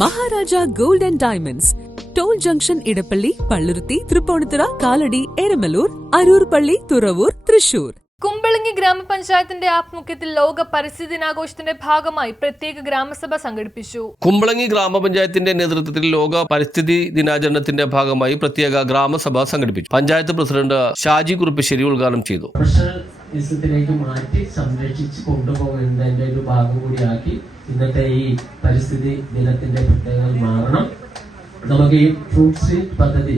Maharaja gold and diamonds, toll junction, Edappally, Palluruthy, Tripunithura, Kalady, Eramalloor, Aroor പള്ളി, തുറവൂർ, തൃശൂർ. കുമ്പളങ്ങി ഗ്രാമപഞ്ചായത്തിന്റെ ആഭിമുഖ്യത്തിൽ ലോക പരിസ്ഥിതി ദിനാഘോഷത്തിന്റെ ഭാഗമായി പ്രത്യേക ഗ്രാമസഭ സംഘടിപ്പിച്ചു. കുമ്പളങ്ങി ഗ്രാമപഞ്ചായത്തിന്റെ നേതൃത്വത്തിൽ ലോക പരിസ്ഥിതി ദിനാചരണത്തിന്റെ ഭാഗമായി പ്രത്യേക ഗ്രാമസഭ സംഘടിപ്പിച്ചു. പഞ്ചായത്ത് പ്രസിഡന്റ് ഷാജി കുറുപ്പിശ്ശേരി ഉദ്ഘാടനം ചെയ്തു. മാറ്റി സംരക്ഷിച്ച് കൊണ്ടുപോകുന്നതിന്റെ ഒരു ഭാഗം കൂടിയാക്കി ഇന്നത്തെ ഈ പരിസ്ഥിതി ദിനത്തിന്റെ പ്രത്യേകത മാറണം. നമുക്ക് ഈ ഫ്രൂട്ട് സ്ട്രീറ്റ് പദ്ധതി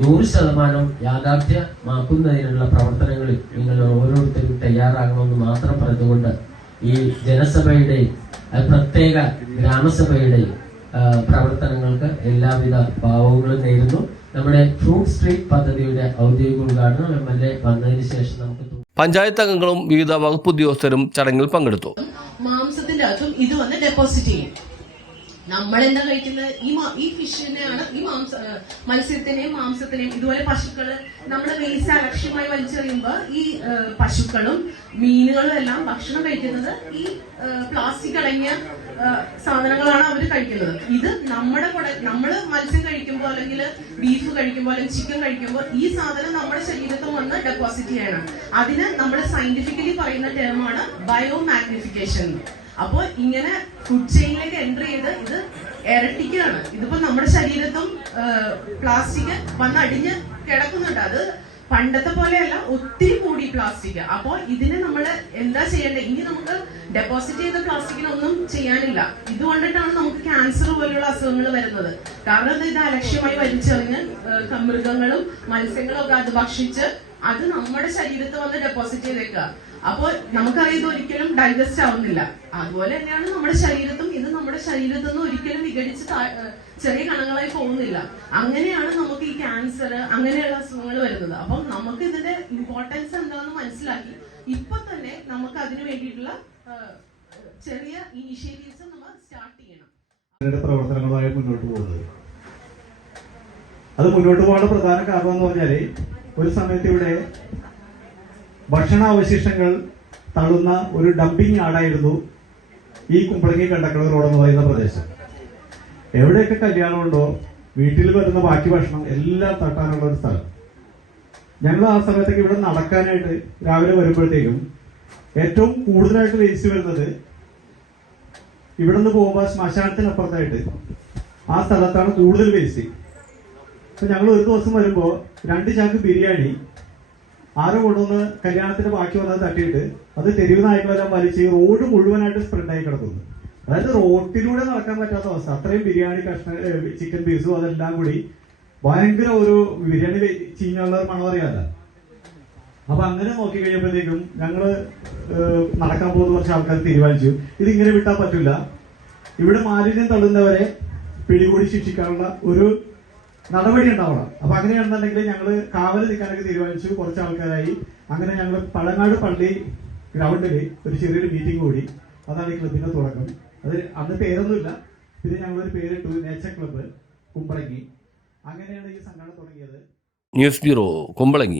100% യാഥാർത്ഥ്യമാക്കുന്നതിനുള്ള പ്രവർത്തനങ്ങളിൽ നിങ്ങൾ ഓരോരുത്തരും തയ്യാറാകണമെന്ന് മാത്രം പറഞ്ഞുകൊണ്ട് ഈ ജനസഭയുടെ പ്രത്യേക ഗ്രാമസഭയുടെ പ്രവർത്തനങ്ങൾക്ക് എല്ലാവിധ ഭാവങ്ങളും നേരുന്നു. നമ്മുടെ ഫ്രൂട്ട് സ്ട്രീറ്റ് പദ്ധതിയുടെ ഔദ്യോഗിക ഉദ്ഘാടനം MLA വന്നതിന് ശേഷം നമുക്ക് പഞ്ചായത്ത് അംഗങ്ങളും വിവിധ വകുപ്പ് ഉദ്യോഗസ്ഥരും ചടങ്ങിൽ പങ്കെടുത്തു. മാംസത്തിന്റെ അകത്തും ഇത് വന്ന് ഡെപ്പോസിറ്റ് ചെയ്യും. നമ്മൾ എന്താ കഴിക്കുന്നത്? ഈ ഫിഷിനെയാണ്, ഈ മത്സ്യത്തിനെയും മാംസത്തിനെയും. ഇതുപോലെ പശുക്കള് നമ്മുടെ വേസ്റ്റ് അലക്ഷ്യമായി വലിച്ചെറിയുമ്പോ ഈ പശുക്കളും മീനുകളും എല്ലാം ഭക്ഷണം കഴിക്കുന്നത് ഈ പ്ലാസ്റ്റിക് അടങ്ങിയ സാധനങ്ങളാണ് അവർ കഴിക്കുന്നത്. ഇത് നമ്മള് മത്സ്യം കഴിക്കുമ്പോൾ അല്ലെങ്കിൽ ബീഫ് കഴിക്കുമ്പോൾ അല്ലെങ്കിൽ ചിക്കൻ കഴിക്കുമ്പോൾ ഈ സാധനം നമ്മുടെ ശരീരത്തിൽ വന്ന് ഡെപ്പോസിറ്റ് ചെയ്യണം. അതിന് നമ്മൾ സയന്റിഫിക്കലി പറയുന്ന ടേമാണ് ബയോമാഗ്നിഫിക്കേഷൻ. അപ്പോൾ ഇങ്ങനെ ഫുഡ് ചെയിനിലേക്ക് എൻട്രി ചെയ്ത് ഇത് ഇരട്ടിക്കുകയാണ്. ഇതിപ്പോ നമ്മുടെ ശരീരത്തും പ്ലാസ്റ്റിക് വന്ന് അടിഞ്ഞ് കിടക്കുന്നുണ്ട്. അത് പണ്ടത്തെ പോലെയല്ല, ഒത്തിരി കൂടി പ്ലാസ്റ്റിക്. അപ്പോൾ ഇതിന് നമ്മൾ എന്താ ചെയ്യേണ്ടത്? ഇനി നമുക്ക് ഡെപ്പോസിറ്റ് ചെയ്ത പ്ലാസ്റ്റിക്കിനൊന്നും ചെയ്യാനില്ല. ഇതുകൊണ്ടിട്ടാണ് നമുക്ക് ക്യാൻസർ പോലുള്ള അസുഖങ്ങൾ വരുന്നത്. കാരണം ഇത് അലക്ഷ്യമായി വലിച്ചെറിഞ്ഞ് മൃഗങ്ങളും മത്സ്യങ്ങളും ഒക്കെ അത് ഭക്ഷിച്ച് അത് നമ്മുടെ ശരീരത്തിൽ വന്ന് ഡെപ്പോസിറ്റ് ചെയ്തേക്കുക. അപ്പോൾ നമുക്കറിയാം ഇത് ഒരിക്കലും ഡൈജസ്റ്റ് ആവുന്നില്ല. അതുപോലെ തന്നെയാണ് നമ്മുടെ ശരീരത്തും. ഇത് നമ്മുടെ ശരീരത്തിൽ നിന്ന് ഒരിക്കലും വിഘടിച്ച് ചെറിയ കണങ്ങളായി പോകുന്നില്ല. അങ്ങനെയാണ് നമുക്ക് ഈ ക്യാൻസർ അങ്ങനെയുള്ള അസുഖങ്ങൾ വരുന്നത്. അപ്പം നമുക്ക് ഇതിന്റെ ഇമ്പോർട്ടൻസ് എന്താണെന്ന് മനസ്സിലാക്കി ഇപ്പൊ തന്നെ നമുക്ക് അതിനു വേണ്ടിയിട്ടുള്ള ചെറിയ ഇനിഷ്യേറ്റീവ്സ് നമ്മൾ സ്റ്റാർട്ട് ചെയ്യണം. പ്രവർത്തനങ്ങളുമായി മുന്നോട്ട് പോകുന്നത്, അത് മുന്നോട്ട് പോകാനുള്ള പ്രധാന കാരണം എന്ന് പറഞ്ഞാല് ഒരു സമയത്ത് ഇവിടെ ഭക്ഷണാവശിഷ്ടങ്ങൾ തള്ളുന്ന ഒരു ഡംപിങ് യാർഡായിരുന്നു ഈ കുമ്പളങ്ങി കണ്ടക്കള റോഡ് എന്ന് പറയുന്ന പ്രദേശം. എവിടെയൊക്കെ കല്യാണമുണ്ടോ വീട്ടിൽ വരുന്ന ബാക്കി ഭക്ഷണം എല്ലാം തട്ടാനുള്ള ഒരു സ്ഥലം. ഞങ്ങൾ ആ സമയത്തൊക്കെ ഇവിടെ നടക്കാനായിട്ട് രാവിലെ വരുമ്പോഴത്തേക്കും ഏറ്റവും കൂടുതലായിട്ട് വേസ്റ്റ് വരുന്നത് ഇവിടെ നിന്ന് പോകുമ്പോൾ ശ്മശാനത്തിനപ്പുറത്തായിട്ട് ആ സ്ഥലത്താണ് കൂടുതൽ വേസ്റ്റ്. അപ്പൊ ഞങ്ങൾ ഒരു ദിവസം വരുമ്പോൾ 2 ചാക്ക് ബിരിയാണി ആരോ കൊണ്ടുവന്ന് കല്യാണത്തിന്റെ ബാക്കി വന്നത് തട്ടിയിട്ട് അത് തെരുവ് നായ്ക്കളെല്ലാം വലിച്ച് റോഡ് മുഴുവനായിട്ട് സ്പ്രെഡായി കിടക്കുന്നു. അതായത് റോട്ടിലൂടെ നടക്കാൻ പറ്റാത്ത അവസ്ഥ. അത്രയും ബിരിയാണി ചിക്കൻ പീസും അതെല്ലാം കൂടി ഭയങ്കര ഒരു ബിരിയാണി ചീഞ്ഞുള്ള മണം അറിയാല്ല. അപ്പൊ അങ്ങനെ നോക്കി കഴിയുമ്പോഴത്തേക്കും ഞങ്ങള് നടക്കാൻ പോകുന്ന കുറച്ച് ആൾക്കാർ തീരുമാനിച്ചു ഇതിങ്ങനെ വിട്ടാൽ പറ്റില്ല, ഇവിടെ മാലിന്യം തള്ളുന്നവരെ പിടികൂടി ശിക്ഷിക്കാനുള്ള ഒരു നടപടി ഉണ്ടാവണം. അപ്പൊ അങ്ങനെയാണെന്നുണ്ടെങ്കിൽ ഞങ്ങള് കാവല് നിൽക്കാനൊക്കെ തീരുമാനിച്ചു. കുറച്ച് ആൾക്കാരായി അങ്ങനെ ഞങ്ങൾ പഴങ്ങാട് പള്ളി ഗ്രൗണ്ടില് ഒരു ചെറിയൊരു മീറ്റിംഗ് കൂടി. അതാണ് ഈ ക്ലബിന്റെ തുടക്കം. അത് അന്ന് പേരൊന്നുമില്ല, പിന്നെ ഞങ്ങളൊരു പേരിട്ടു, നേച്ചർ ക്ലബ്ബ് കുമ്പളങ്ങി. അങ്ങനെയാണ് ഈ സംഘടന തുടങ്ങിയത്. News bureau, Kumbalangi.